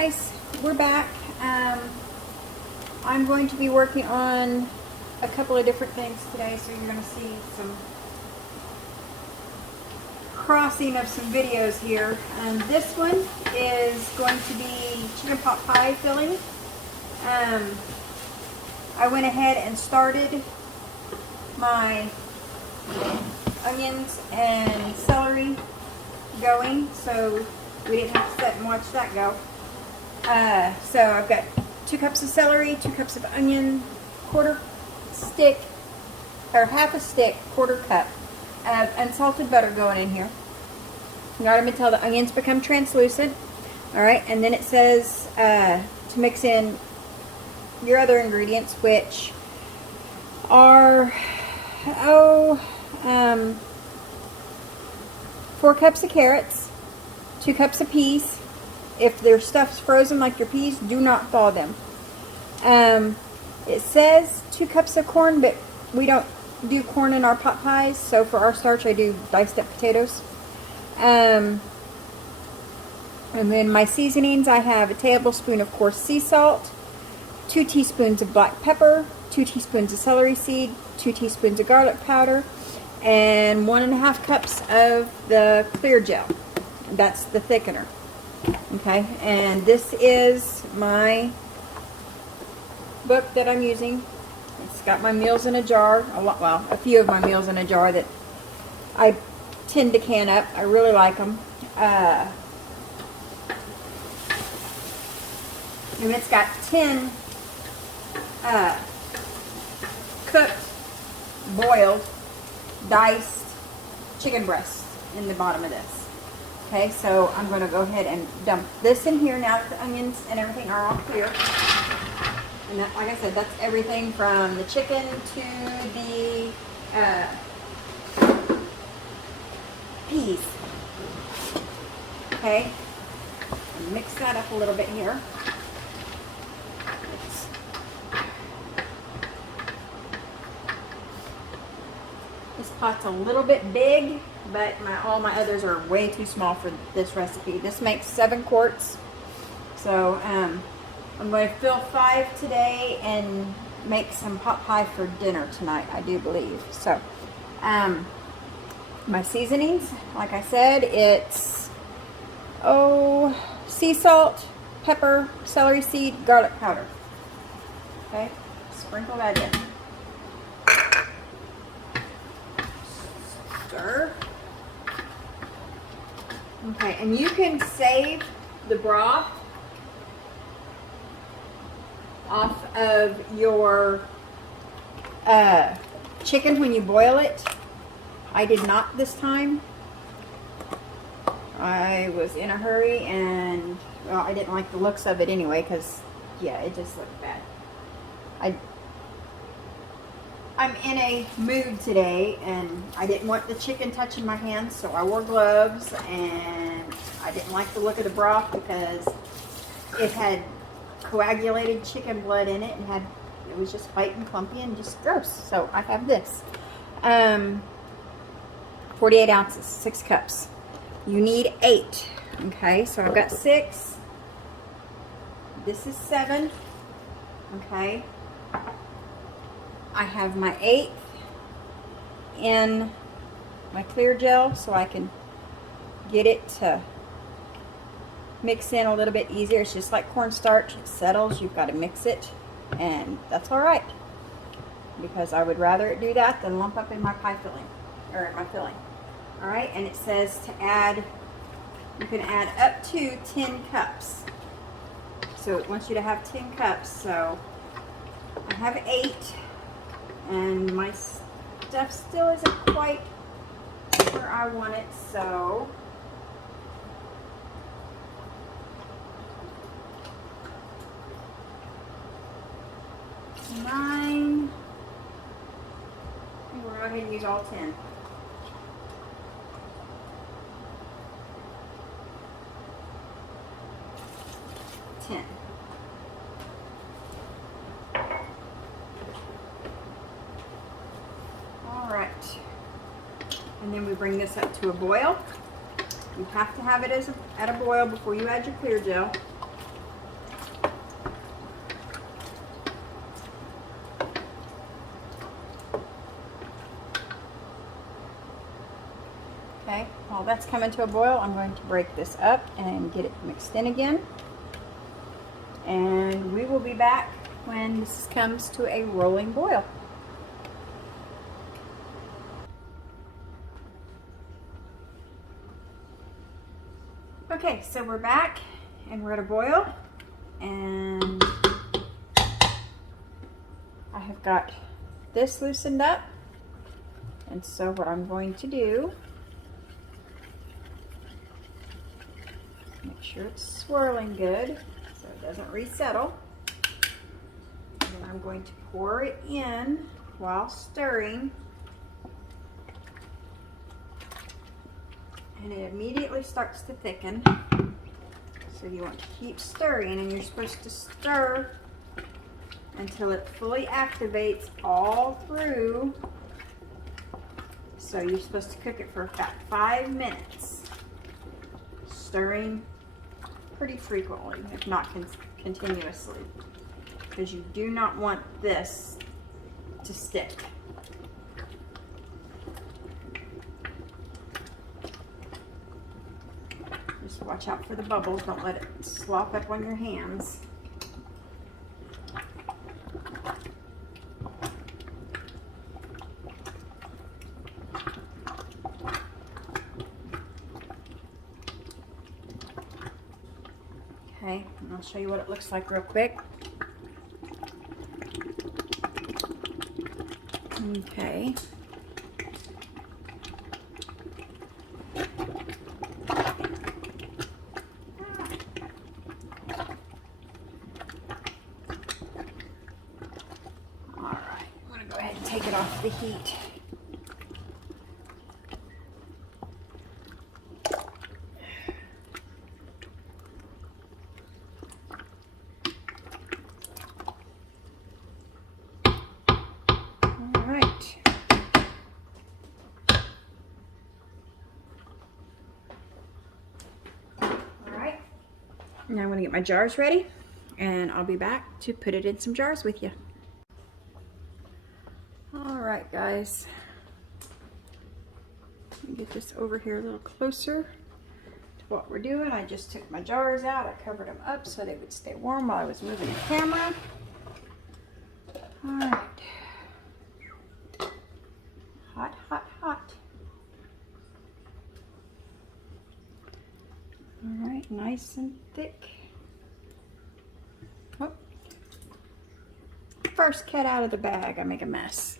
guys, we're back. I'm going to be working on a couple of different things today, so you're going to see some crossing of some videos here. This one is going to be chicken pot pie filling. I went ahead and started my onions and celery going, so we didn't have to sit and watch that go. So I've got 2 cups of celery, 2 cups of onion, half a stick, quarter cup of unsalted butter going in here. You got them until the onions become translucent. Alright, and then it says to mix in your other ingredients, which are 4 cups of carrots, 2 cups of peas. If their stuff's frozen like your peas, do not thaw them. It says 2 cups of corn, but we don't do corn in our pot pies, so for our starch I do diced up potatoes. And then my seasonings, I have a tablespoon of coarse sea salt, 2 teaspoons of black pepper, 2 teaspoons of celery seed, 2 teaspoons of garlic powder, and 1.5 cups of the clear gel. That's the thickener. Okay, and this is my book that I'm using. It's got my meals in a jar, a few of my meals in a jar that I tend to can up. I really like them. And it's got 10 cooked, boiled, diced chicken breasts in the bottom of this. Okay, so I'm going to go ahead and dump this in here now that the onions and everything are all clear. And that, like I said, that's everything from the chicken to the peas. Okay, mix that up a little bit here. This pot's a little bit big, but all my others are way too small for this recipe. This makes 7 quarts. So I'm going to fill 5 today and make some pot pie for dinner tonight, I do believe. So my seasonings, like I said, it's sea salt, pepper, celery seed, garlic powder. Okay, sprinkle that in. Stir. Okay, and you can save the broth off of your chicken when you boil it. I did not this time. I was in a hurry and, well, I didn't like the looks of it anyway because, yeah, it just looked bad. I'm in a mood today, and I didn't want the chicken touching my hands, so I wore gloves, and I didn't like the look of the broth because it had coagulated chicken blood in it, and it was just white and clumpy and just gross. So I have this. 48 ounces, 6 cups. You need 8. Okay, so I've got 6. This is 7. Okay. I have my 8th in my clear gel so I can get it to mix in a little bit easier. It's just like cornstarch. It settles. You've got to mix it, and that's all right because I would rather it do that than lump up in my pie filling, or in my filling. All right, and it says to add, you can add up to 10 cups. So it wants you to have 10 cups. So I have 8. And my stuff still isn't quite where I want it, so nine. We'll go ahead and use all 10. And then we bring this up to a boil. You have to have it at a boil before you add your clear gel. Okay, while that's coming to a boil, I'm going to break this up and get it mixed in again. And we will be back when this comes to a rolling boil. Okay, so we're back and we're at a boil, and I have got this loosened up. And so what I'm going to do, make sure it's swirling good so it doesn't resettle. And then I'm going to pour it in while stirring. And it immediately starts to thicken. So you want to keep stirring, and you're supposed to stir until it fully activates all through. So you're supposed to cook it for about 5 minutes, stirring pretty frequently, if not continuously, because you do not want this to stick. Just watch out for the bubbles. Don't let it slop up on your hands. Okay, and I'll show you what it looks like real quick. Okay. Take it off the heat. All right. All right. Now I'm going to get my jars ready, and I'll be back to put it in some jars with you. Alright guys, let me get this over here a little closer to what we're doing. I just took my jars out, I covered them up so they would stay warm while I was moving the camera. Alright, hot, hot, hot. Alright, nice and thick. Oh. First cat out of the bag, I make a mess.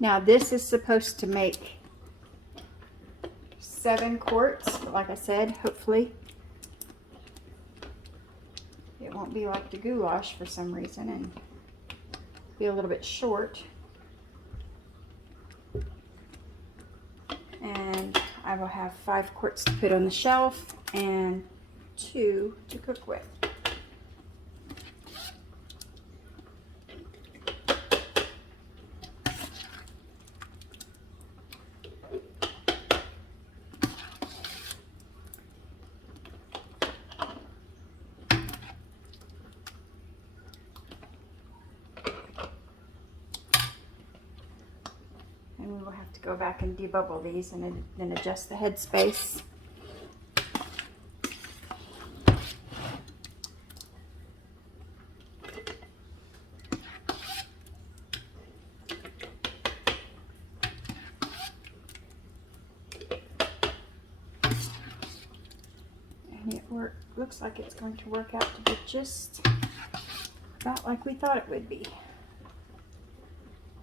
Now this is supposed to make 7 quarts, but like I said, hopefully it won't be like the goulash for some reason and be a little bit short. And I will have 5 quarts to put on the shelf and 2 to cook with. And we will have to go back and debubble these and then adjust the headspace. looks like it's going to work out to be just about like we thought it would be.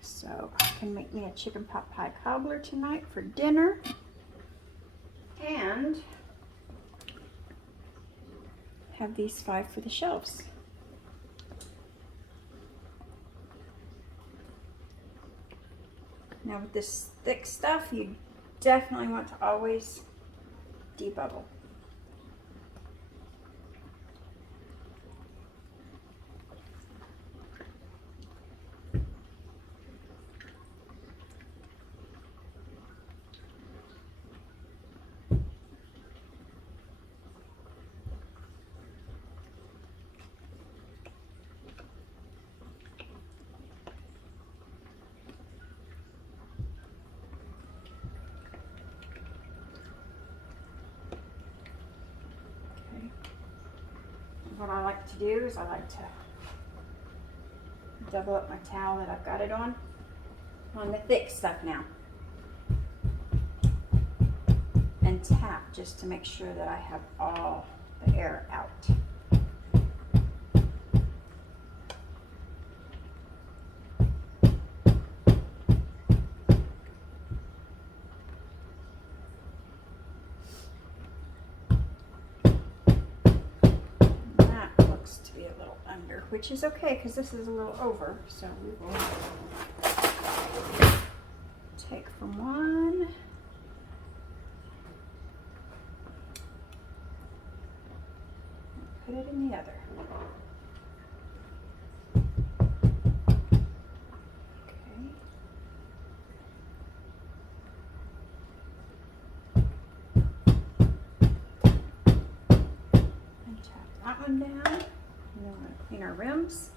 So I can make me a chicken pot pie cobbler tonight for dinner. And have these 5 for the shelves. Now with this thick stuff, you definitely want to always debubble. What I like to do is I like to double up my towel that I've got it on the thick stuff now, and tap just to make sure that I have all the air out. To be a little under, which is okay because this is a little over, so we will take from one, put it in the other. Okay. And tap that one down. And then we're going to clean our rims.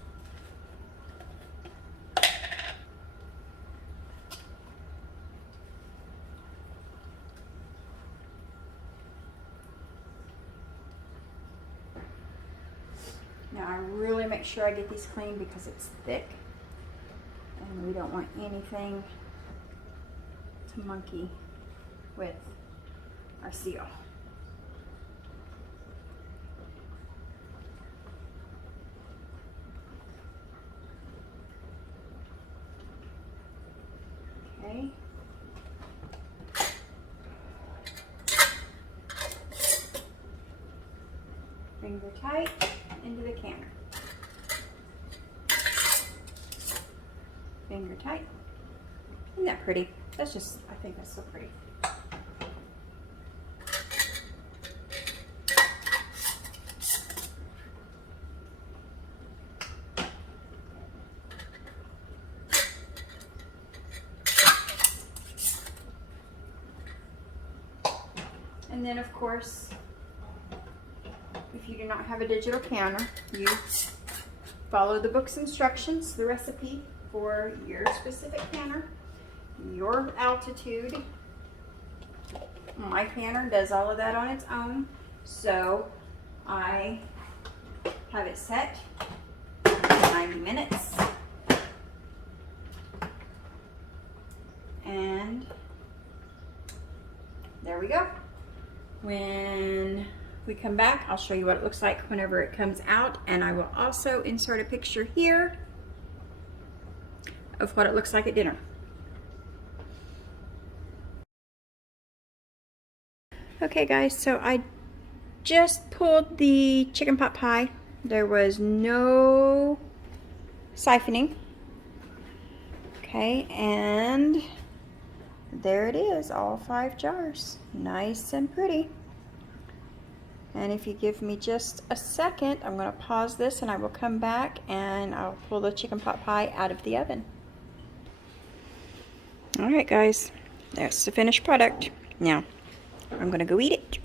Now I really make sure I get these clean because it's thick and we don't want anything to monkey with our seal. Okay. Finger tight into the canner. Finger tight. Isn't that pretty? That's just, I think that's so pretty. And then of course, if you do not have a digital counter, you follow the book's instructions, the recipe for your specific counter, your altitude. My counter does all of that on its own, so I have it set for 90 minutes. And there we go. When we come back, I'll show you what it looks like whenever it comes out, and I will also insert a picture here of what it looks like at dinner. Okay guys, so I just pulled the chicken pot pie. There was no siphoning. Okay, and there it is, all 5 jars. Nice and pretty. And if you give me just a second, I'm going to pause this and I will come back and I'll pull the chicken pot pie out of the oven. Alright guys, that's the finished product. Now, I'm going to go eat it.